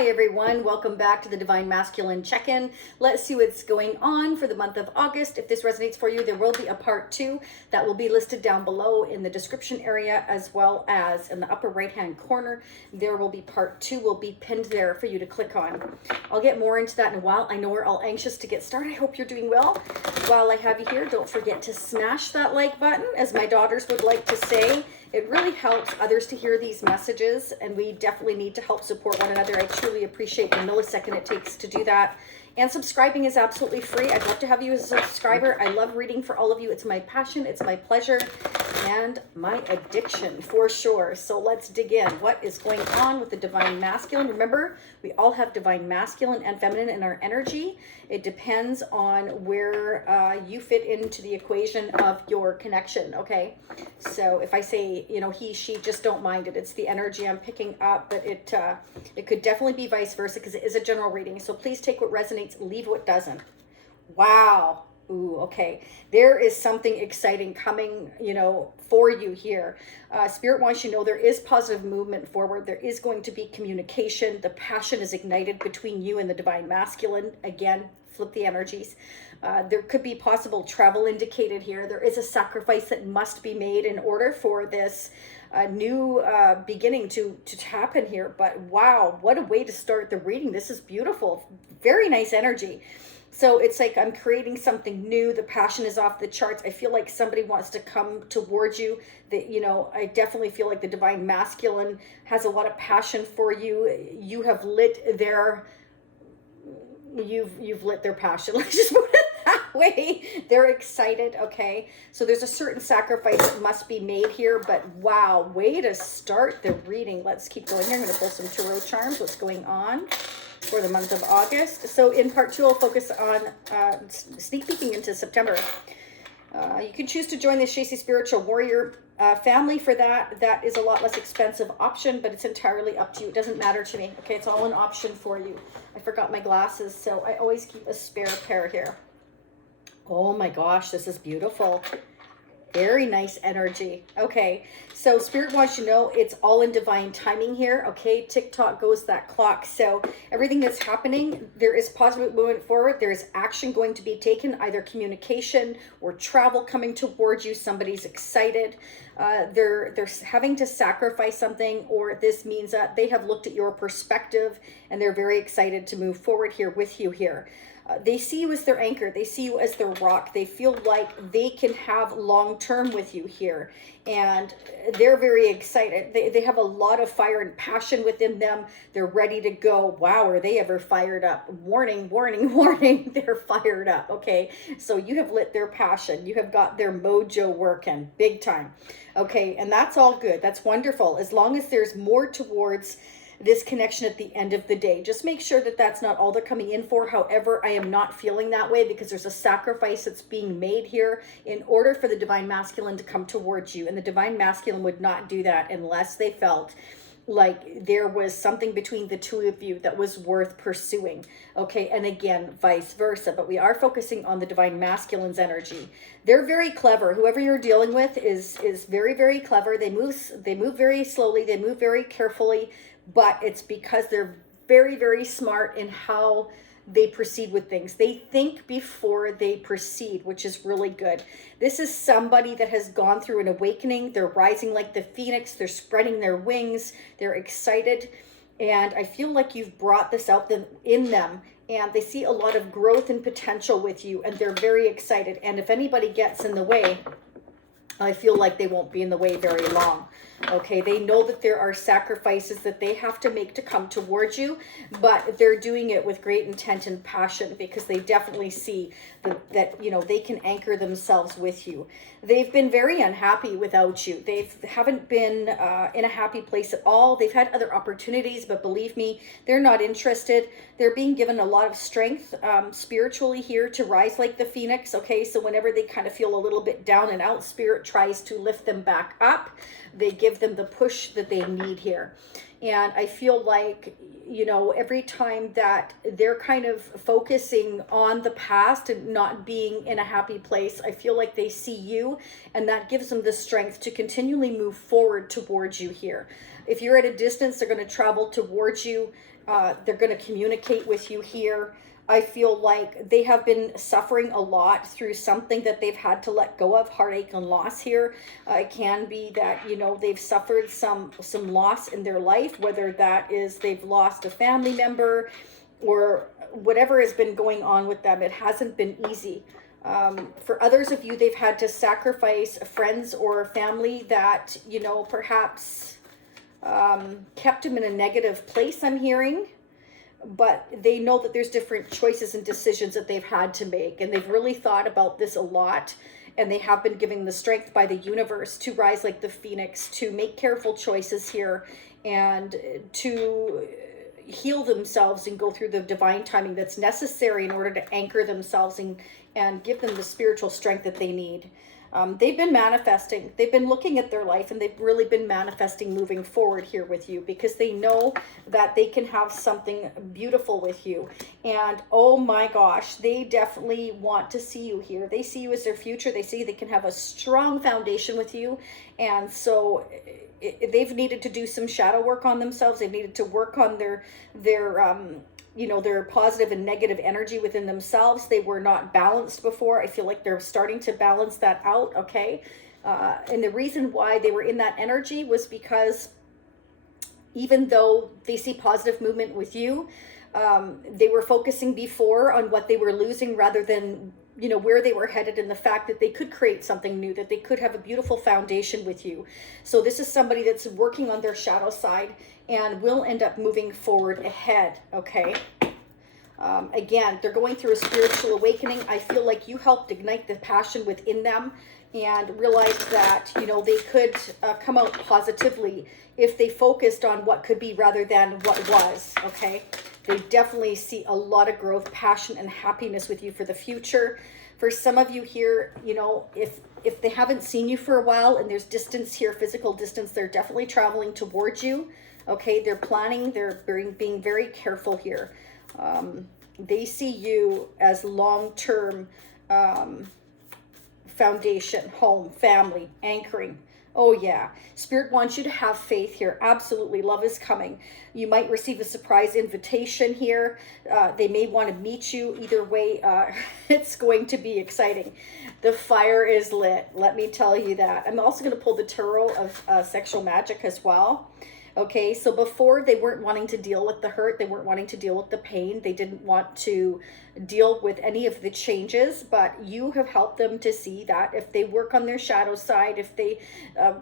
Hi everyone, welcome back to the Divine Masculine Check-In. Let's see what's going on for the month of August. If this resonates for you, there will be a part 2 that will be listed down below in the description area, as well as in the upper right hand corner. There will be part 2 will be pinned there for you to click on. I'll get more into that in a while. I know we're all anxious to get started. I hope you're doing well. While I have you here, don't forget to smash that like button, as my daughters would like to say. It really helps others to hear these messages, and we definitely need to help support one another. I truly appreciate the millisecond it takes to do that. And subscribing is absolutely free. I'd love to have you as a subscriber. I love reading for all of you. It's my passion, it's my pleasure, and my addiction for sure. So let's dig in. What is going on with the Divine Masculine? Remember, we all have Divine Masculine and Feminine in our energy. It depends on where you fit into the equation of your connection, okay? So if I say, you know, he, she, just don't mind it. It's the energy I'm picking up, but it could definitely be vice versa because it is a general reading. So please take what resonates, leave what doesn't. Wow. Ooh, okay. There is something exciting coming, you know, for you here. Spirit wants you to know there is positive movement forward. There is going to be communication. The passion is ignited between you and the Divine Masculine. Again, flip the energies. There could be possible travel indicated here. There is a sacrifice that must be made in order for this new beginning to happen here. But wow, what a way to start the reading. This is beautiful. Very nice energy. So it's like I'm creating something new. The passion is off the charts. I feel like somebody wants to come towards you. That, you know, I definitely feel like the Divine Masculine has a lot of passion for you. You have lit their, you've lit their passion. Let's just put it that way. They're excited. Okay. So there's a certain sacrifice that must be made here, but wow, way to start the reading. Let's keep going here. I'm going to pull some tarot charms. What's going on for the month of August? So in part 2, I'll focus on sneak peeking into September. You can choose to join the Shacy Spiritual Warrior family for that. That is a lot less expensive option, but it's entirely up to you. It doesn't matter to me. Okay, it's all an option for you. I forgot my glasses, so I always keep a spare pair here. Oh my gosh, this is beautiful. Very nice energy. Okay, so Spirit wants you to know it's all in divine timing here. Okay, tick-tock goes that clock. So everything that's happening, there is positive movement forward. There is action going to be taken, either communication or travel coming towards you. Somebody's excited. They're having to sacrifice something, or this means that they have looked at your perspective and they're very excited to move forward here with you here. They see you as their anchor. They see you as their rock. They feel like they can have long-term with you here. And they're very excited. They have a lot of fire and passion within them. They're ready to go. Wow, are they ever fired up? Warning, warning, warning. They're fired up. Okay, so you have lit their passion. You have got their mojo working big time. Okay, and that's all good. That's wonderful. As long as there's more towards this connection at the end of the day. Just make sure that that's not all they're coming in for. However, I am not feeling that way because there's a sacrifice that's being made here in order for the Divine Masculine to come towards you. And the Divine Masculine would not do that unless they felt like there was something between the two of you that was worth pursuing. Okay, and again, vice versa. But we are focusing on the Divine Masculine's energy. They're very clever. Whoever you're dealing with is very, very clever. They move very slowly. They move very carefully. But it's because they're very, very smart in how they proceed with things. They think before they proceed, which is really good. This is somebody that has gone through an awakening. They're rising like the phoenix. They're spreading their wings. They're excited. And I feel like you've brought this out in them. And they see a lot of growth and potential with you. And they're very excited. And if anybody gets in the way, I feel like they won't be in the way very long. Okay, they know that there are sacrifices that they have to make to come towards you, but they're doing it with great intent and passion because they definitely see that you know, they can anchor themselves with you. They've been very unhappy without you. They haven't been in a happy place at all. They've had other opportunities, but believe me, they're not interested. They're being given a lot of strength spiritually here to rise like the phoenix. Okay, so whenever they kind of feel a little bit down and out, Spirit tries to lift them back up. They give them the push that they need here. And I feel like, you know, every time that they're kind of focusing on the past and not being in a happy place, I feel like they see you, and that gives them the strength to continually move forward towards you here. If you're at a distance, they're going to travel towards you. They're going to communicate with you here. I feel like they have been suffering a lot through something that they've had to let go of, heartache and loss here. It can be that, you know, they've suffered some loss in their life, whether that is they've lost a family member or whatever has been going on with them. It hasn't been easy. For others of you, they've had to sacrifice friends or family that, you know, perhaps kept them in a negative place, I'm hearing. But they know that there's different choices and decisions that they've had to make. And they've really thought about this a lot. And they have been given the strength by the universe to rise like the phoenix, to make careful choices here, and to heal themselves and go through the divine timing that's necessary in order to anchor themselves and give them the spiritual strength that they need. They've been manifesting. They've been looking at their life, and they've really been manifesting moving forward here with you, because they know that they can have something beautiful with you. And oh my gosh, they definitely want to see you here. They see you as their future. They see they can have a strong foundation with you. And so they've needed to do some shadow work on themselves. They've needed to work on their you know, their positive and negative energy within themselves. They were not balanced before. I feel like they're starting to balance that out, okay? And the reason why they were in that energy was because even though they see positive movement with you, they were focusing before on what they were losing rather than, you know, where they were headed, and the fact that they could create something new, that they could have a beautiful foundation with you. So this is somebody that's working on their shadow side and will end up moving forward ahead, okay? Again, they're going through a spiritual awakening. I feel like you helped ignite the passion within them and realized that, you know, they could come out positively if they focused on what could be rather than what was, okay? They definitely see a lot of growth, passion, and happiness with you for the future. For some of you here, you know, if they haven't seen you for a while and there's distance here, physical distance, they're definitely traveling towards you. Okay, they're planning, they're being very careful here. They see you as long-term foundation, home, family, anchoring. Oh yeah, Spirit wants you to have faith here. Absolutely, love is coming. You might receive a surprise invitation here. They may want to meet you. Either way, it's going to be exciting. The fire is lit, let me tell you that. I'm also going to pull the Tarot of Sexual Magic as well. Okay, so before they weren't wanting to deal with the hurt, they weren't wanting to deal with the pain, they didn't want to deal with any of the changes, but you have helped them to see that if they work on their shadow side, if they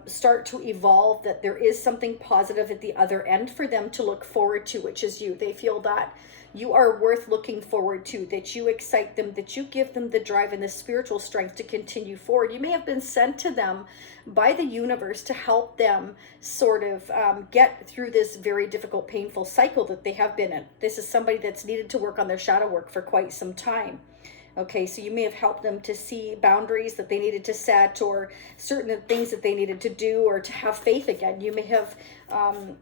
start to evolve, that there is something positive at the other end for them to look forward to, which is you. They feel that you are worth looking forward to, that you excite them, that you give them the drive and the spiritual strength to continue forward. You may have been sent to them by the universe to help them sort of get through this very difficult, painful cycle that they have been in. This is somebody that's needed to work on their shadow work for quite some time. Okay, so you may have helped them to see boundaries that they needed to set, or certain things that they needed to do, or to have faith again. You may have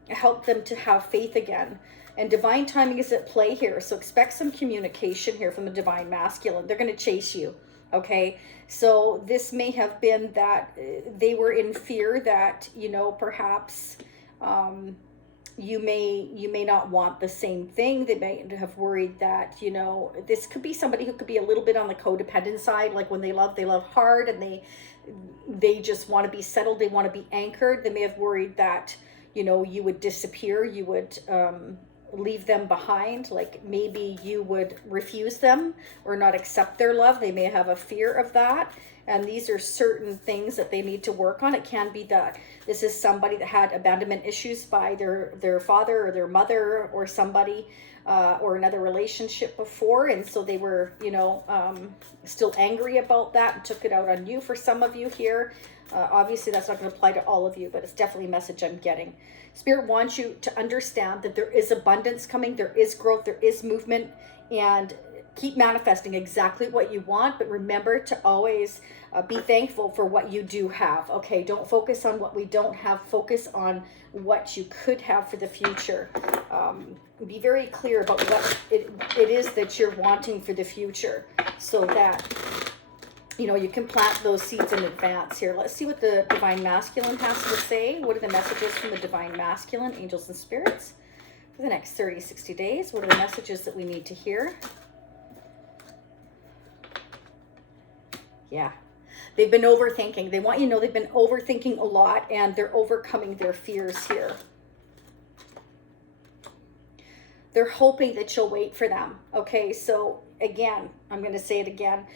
helped them to have faith again. And divine timing is at play here. So expect some communication here from the divine masculine. They're going to chase you. Okay. So this may have been that they were in fear that, you know, perhaps you may not want the same thing. They may have worried that, you know, this could be somebody who could be a little bit on the codependent side. Like when they love hard, and they just want to be settled. They want to be anchored. They may have worried that, you know, you would disappear. You would, leave them behind, like maybe you would refuse them or not accept their love. They may have a fear of that, and these are certain things that they need to work on. It can be that this is somebody that had abandonment issues by their father or their mother or somebody or another relationship before, and so they were, you know, still angry about that and took it out on you. For some of you here, obviously that's not going to apply to all of you, but it's definitely a message I'm getting. Spirit wants you to understand that there is abundance coming, there is growth, there is movement, and keep manifesting exactly what you want. But remember to always be thankful for what you do have. Okay, don't focus on what we don't have, focus on what you could have for the future. Be very clear about what it is that you're wanting for the future, so that, you know, you can plant those seeds in advance here. Let's see what the divine masculine has to say. What are the messages from the divine masculine, angels and spirits, For the next 30, 60 days, what are the messages that we need to hear? Yeah. They've been overthinking. They want you to know they've been overthinking a lot, and they're overcoming their fears here. They're hoping that you'll wait for them. Okay, so again, I'm going to say it again.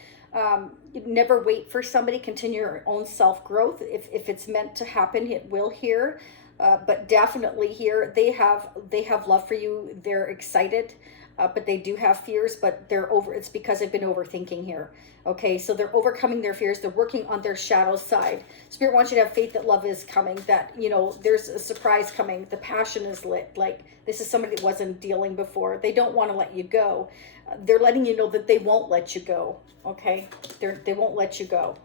Never wait for somebody. Continue your own self-growth. If it's meant to happen, it will here. But definitely here, they have love for you. They're excited, but they do have fears, but it's because they've been overthinking here. Okay, so they're overcoming their fears. They're working on their shadow side. Spirit wants you to have faith that love is coming, that, you know, there's a surprise coming. The passion is lit. Like, this is somebody that wasn't dealing before. They don't want to let you go. They're letting you know that they won't let you go. Okay, they won't let you go.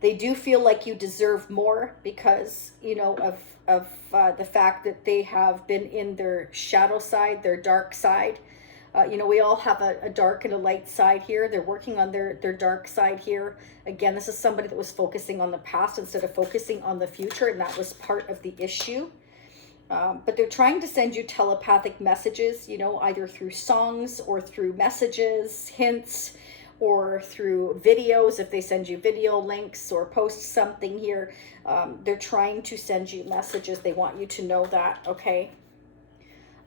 They do feel like you deserve more because, you know, of the fact that they have been in their shadow side, their dark side. You know, we all have a dark and a light side here. They're working on their dark side here. Again, this is somebody that was focusing on the past instead of focusing on the future, and that was part of the issue. But they're trying to send you telepathic messages, you know, either through songs or through messages, hints, or through videos. If they send you video links or post something here, they're trying to send you messages. They want you to know that, okay?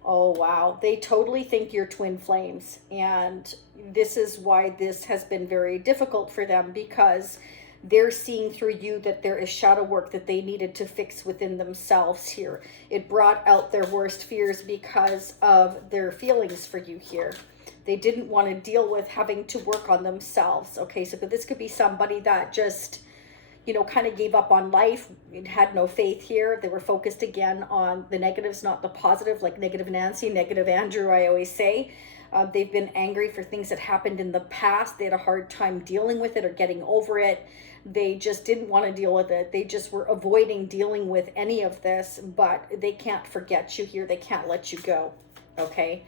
Oh, wow. They totally think you're twin flames. And this is why this has been very difficult for them, because they're seeing through you that there is shadow work that they needed to fix within themselves here. It brought out their worst fears because of their feelings for you here. They didn't want to deal with having to work on themselves. Okay, so this could be somebody that just, you know, kind of gave up on life. It had no faith here. They were focused again on the negatives, not the positive, like negative Nancy, negative Andrew, I always say. They've been angry for things that happened in the past. They had a hard time dealing with it or getting over it. They just didn't want to deal with it. They just were avoiding dealing with any of this, but they can't forget you here. They can't let you go, okay?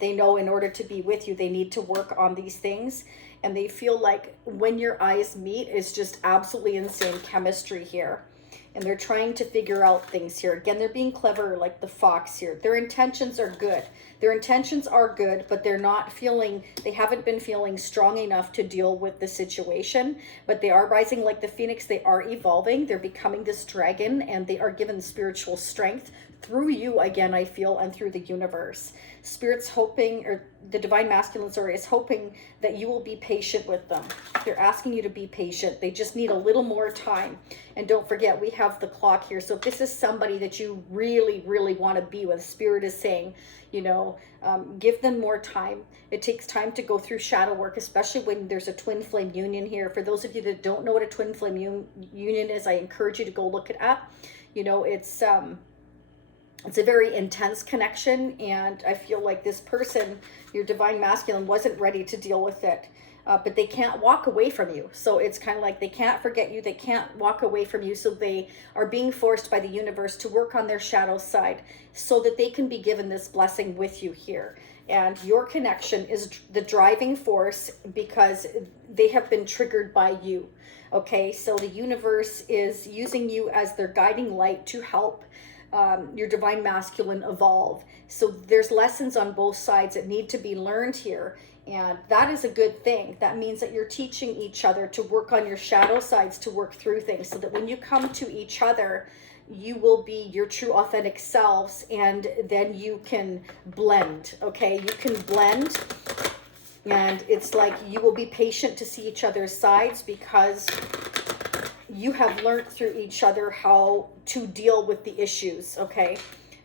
They know in order to be with you, they need to work on these things. And they feel like when your eyes meet, it's just absolutely insane chemistry here. And they're trying to figure out things here. Again, they're being clever like the fox here. Their intentions are good. Their intentions are good, but they haven't been feeling strong enough to deal with the situation. But they are rising like the phoenix. They are evolving. They're becoming this dragon, and they are given spiritual strength through you, again, I feel, and through the universe. Spirit's hoping, or the divine masculine, sorry, is hoping that you will be patient with them. They're asking you to be patient. They just need a little more time. And don't forget, we have the clock here. So if this is somebody that you really, really want to be with, Spirit is saying, you know, give them more time. It takes time to go through shadow work, especially when there's a twin flame union here. For those of you that don't know what a twin flame union is, I encourage you to go look it up. You know, it's a very intense connection, and I feel like this person, your divine masculine, wasn't ready to deal with it. But they can't walk away from you. So it's kind of like they can't forget you. They can't walk away from you. So they are being forced by the universe to work on their shadow side so that they can be given this blessing with you here. And your connection is the driving force because they have been triggered by you. Okay, so the universe is using you as their guiding light to help your divine masculine evolve. So there's lessons on both sides that need to be learned here. And that is a good thing. That means that you're teaching each other to work on your shadow sides, to work through things, so that when you come to each other, you will be your true authentic selves, and then you can blend, okay? You can blend, and it's like you will be patient to see each other's sides because you have learned through each other how to deal with the issues, okay,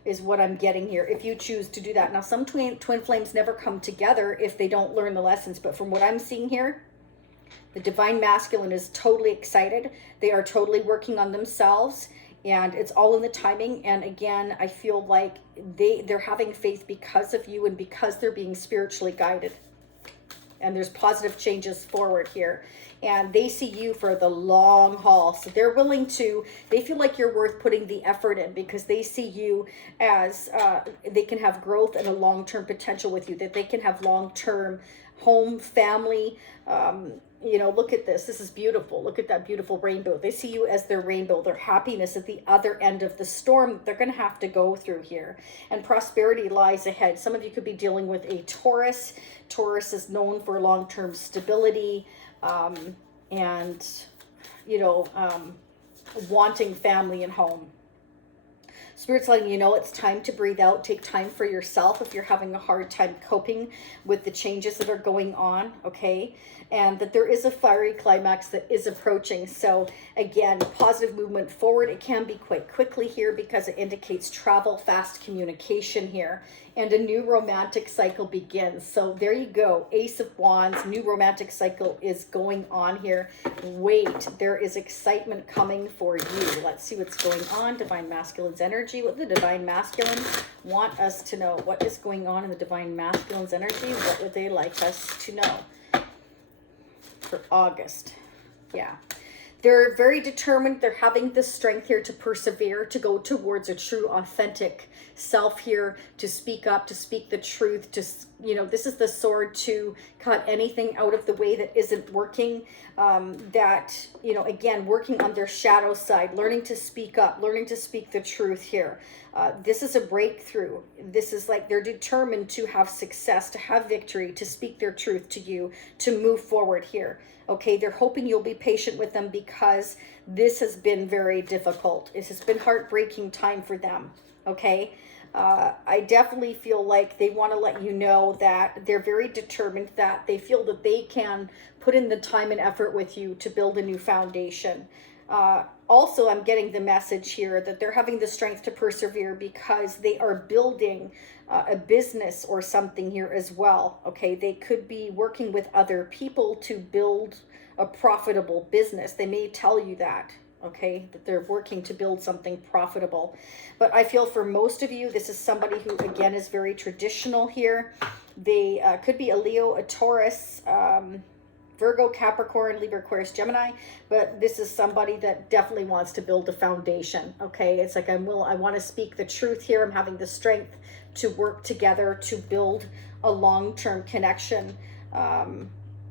is what I'm getting here, if you choose to do that. Now, some twin flames never come together if they don't learn the lessons, but from what I'm seeing here, the divine masculine is totally excited. They are totally working on themselves, and it's all in the timing. And again, I feel like they're having faith because of you and because they're being spiritually guided. And there's positive changes forward here. And they see you for the long haul. So they're willing to, they feel like you're worth putting the effort in because they see you as, they can have growth and a long-term potential with you, that they can have long-term home, family, you know, look at this. This is beautiful. Look at that beautiful rainbow. They see you as their rainbow, their happiness at the other end of the storm that they're going to have to go through here. And prosperity lies ahead. Some of you could be dealing with a Taurus. Taurus is known for long-term stability and, you know, wanting family and home. Spirit's letting you know it's time to breathe out. Take time for yourself if you're having a hard time coping with the changes that are going on, okay? And that there is a fiery climax that is approaching. So again, positive movement forward. It can be quite quickly here because it indicates travel, fast communication here. And a new romantic cycle begins. So there you go. Ace of Wands, new romantic cycle is going on here. Wait, there is excitement coming for you. Let's see what's going on. Divine Masculine's energy. What the Divine Masculine want us to know? What is going on in the Divine Masculine's energy? What would they like us to know for August? Yeah. They're very determined. They're having the strength here to persevere, to go towards a true, authentic self here, to speak up, to speak the truth, to, you know, this is the sword to cut anything out of the way that isn't working, that, you know, again, working on their shadow side, learning to speak up, learning to speak the truth here. This is a breakthrough. This is like they're determined to have success, to have victory, to speak their truth to you, to move forward here. Okay, they're hoping you'll be patient with them because this has been very difficult. It has been heartbreaking time for them. Okay, I definitely feel like they want to let you know that they're very determined, that they feel that they can put in the time and effort with you to build a new foundation. Also, I'm getting the message here that they're having the strength to persevere because they are building a business or something here as well. Okay, they could be working with other people to build a profitable business. They may tell you that, okay, that they're working to build something profitable. But I feel for most of you, this is somebody who, again, is very traditional here. They could be a Leo, a Taurus, Virgo, Capricorn, Libra, Aquarius, Gemini, but this is somebody that definitely wants to build a foundation, okay? It's like I want to speak the truth here. I'm having the strength to work together to build a long-term connection.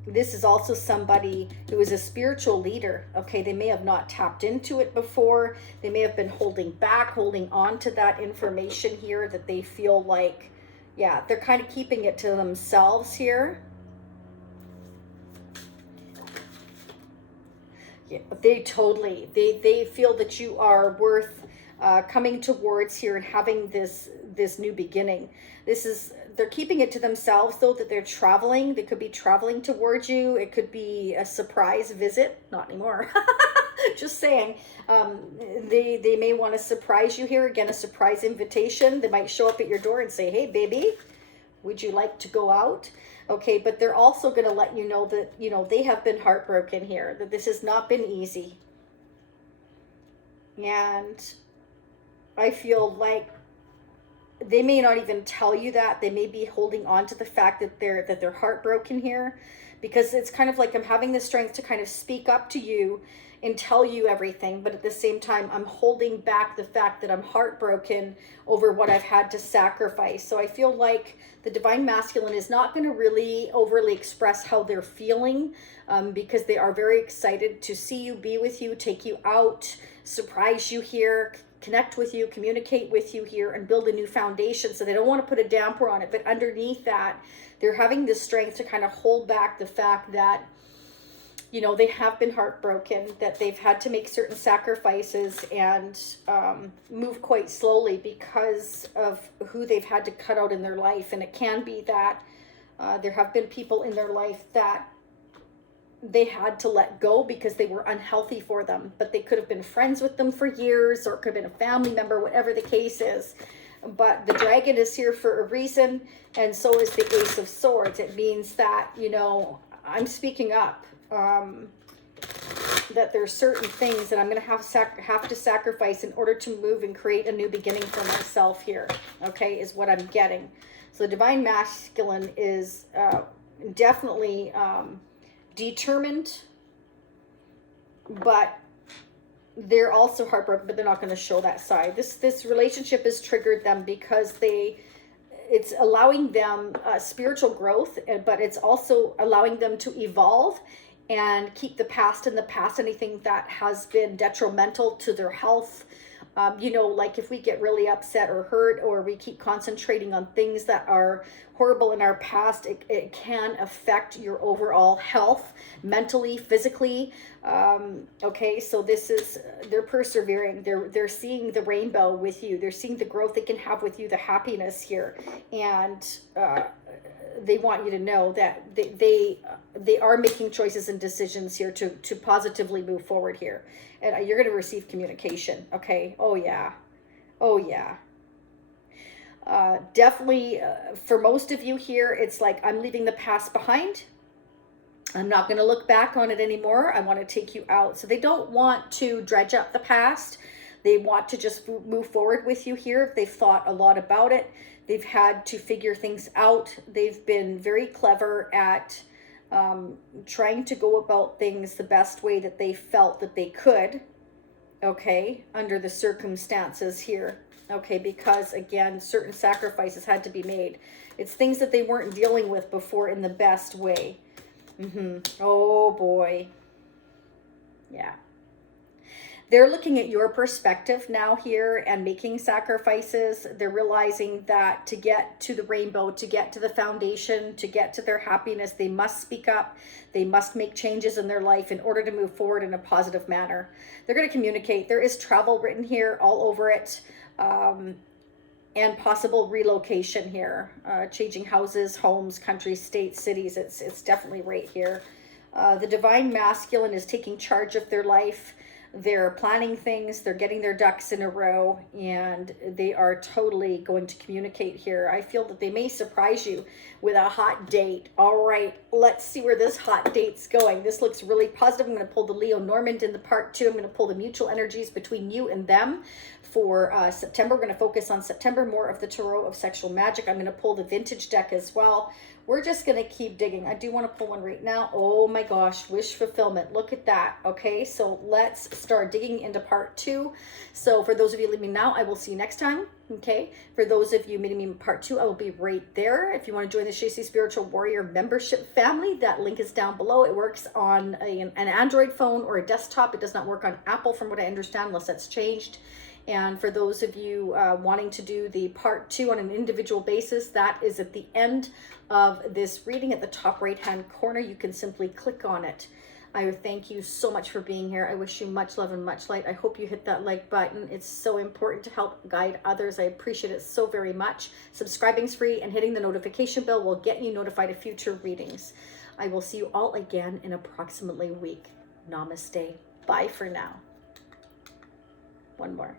This is also somebody who is a spiritual leader, okay? They may have not tapped into it before. They may have been holding back, holding on to that information here that they feel like, yeah, they're kind of keeping it to themselves here. Yeah, they totally, they feel that you are worth coming towards here and having this new beginning. They're keeping it to themselves though, that they're traveling. They could be traveling towards you. It could be a surprise visit. Not anymore. Just saying. They may want to surprise you here. Again, a surprise invitation. They might show up at your door and say, hey, baby, would you like to go out? Okay, but they're also going to let you know that, you know, they have been heartbroken here, that this has not been easy. And I feel like they may not even tell you that. They may be holding on to the fact that they're heartbroken here, because it's kind of like I'm having the strength to kind of speak up to you and tell you everything, but at the same time I'm holding back the fact that I'm heartbroken over what I've had to sacrifice. So I feel like the Divine Masculine is not going to really overly express how they're feeling, because they are very excited to see you, be with you, take you out, surprise you here, connect with you, communicate with you here, and build a new foundation. So they don't want to put a damper on it, but underneath that, they're having the strength to kind of hold back the fact that, you know, they have been heartbroken, that they've had to make certain sacrifices and move quite slowly because of who they've had to cut out in their life. And it can be that there have been people in their life that they had to let go because they were unhealthy for them, but they could have been friends with them for years, or it could have been a family member, whatever the case is. But the dragon is here for a reason, and so is the Ace of Swords. It means that, you know, I'm speaking up. That there's certain things that I'm going to have to sacrifice in order to move and create a new beginning for myself here, okay, is what I'm getting. So the Divine Masculine is definitely determined, but they're also heartbroken, but they're not going to show that side. This relationship has triggered them because it's allowing them spiritual growth, but it's also allowing them to evolve and keep the past in the past, anything that has been detrimental to their health. You know, like if we get really upset or hurt, or we keep concentrating on things that are horrible in our past, it can affect your overall health, mentally, physically. Okay, so this is, they're persevering. They're seeing the rainbow with you. They're seeing the growth they can have with you, the happiness here. And they want you to know that they are making choices and decisions here to positively move forward here. And you're going to receive communication. Okay. Oh yeah. Oh yeah. Definitely for most of you here, it's like, I'm leaving the past behind. I'm not going to look back on it anymore. I want to take you out. So they don't want to dredge up the past. They want to just move forward with you here. They've thought a lot about it. They've had to figure things out. They've been very clever at trying to go about things the best way that they felt that they could, okay, under the circumstances here, okay, because again, certain sacrifices had to be made. It's things that they weren't dealing with before in the best way. Oh boy. Yeah. They're looking at your perspective now here and making sacrifices. They're realizing that to get to the rainbow, to get to the foundation, to get to their happiness, they must speak up. They must make changes in their life in order to move forward in a positive manner. They're going to communicate. There is travel written here all over it, and possible relocation here, changing houses, homes, countries, states, cities. It's definitely right here. The divine masculine is taking charge of their life. They're planning things, they're getting their ducks in a row, and they are totally going to communicate here. I feel that they may surprise you with a hot date. All right, let's see where this hot date's going. This looks really positive. I'm going to pull the Leo Normand in the part 2. I'm going to pull the mutual energies between you and them for September. We're going to focus on September, more of the Tarot of Sexual Magic. I'm going to pull the vintage deck as well. We're just going to keep digging. I do want to pull one right now. Oh my gosh, wish fulfillment. Look at that. Okay, so let's start digging into part 2. So for those of you leaving me now, I will see you next time. Okay, for those of you meeting me in part 2, I will be right there. If you want to join the Shacy Spiritual Warrior membership family, that link is down below. It works on an Android phone or a desktop. It does not work on Apple from what I understand, unless that's changed. And for those of you wanting to do the part 2 on an individual basis, that is at the end of this reading at the top right hand corner. You can simply click on it. I thank you so much for being here. I wish you much love and much light. I hope you hit that like button. It's so important to help guide others. I appreciate it so very much. Subscribing's free, and hitting the notification bell will get you notified of future readings. I will see you all again in approximately a week. Namaste. Bye for now. One more.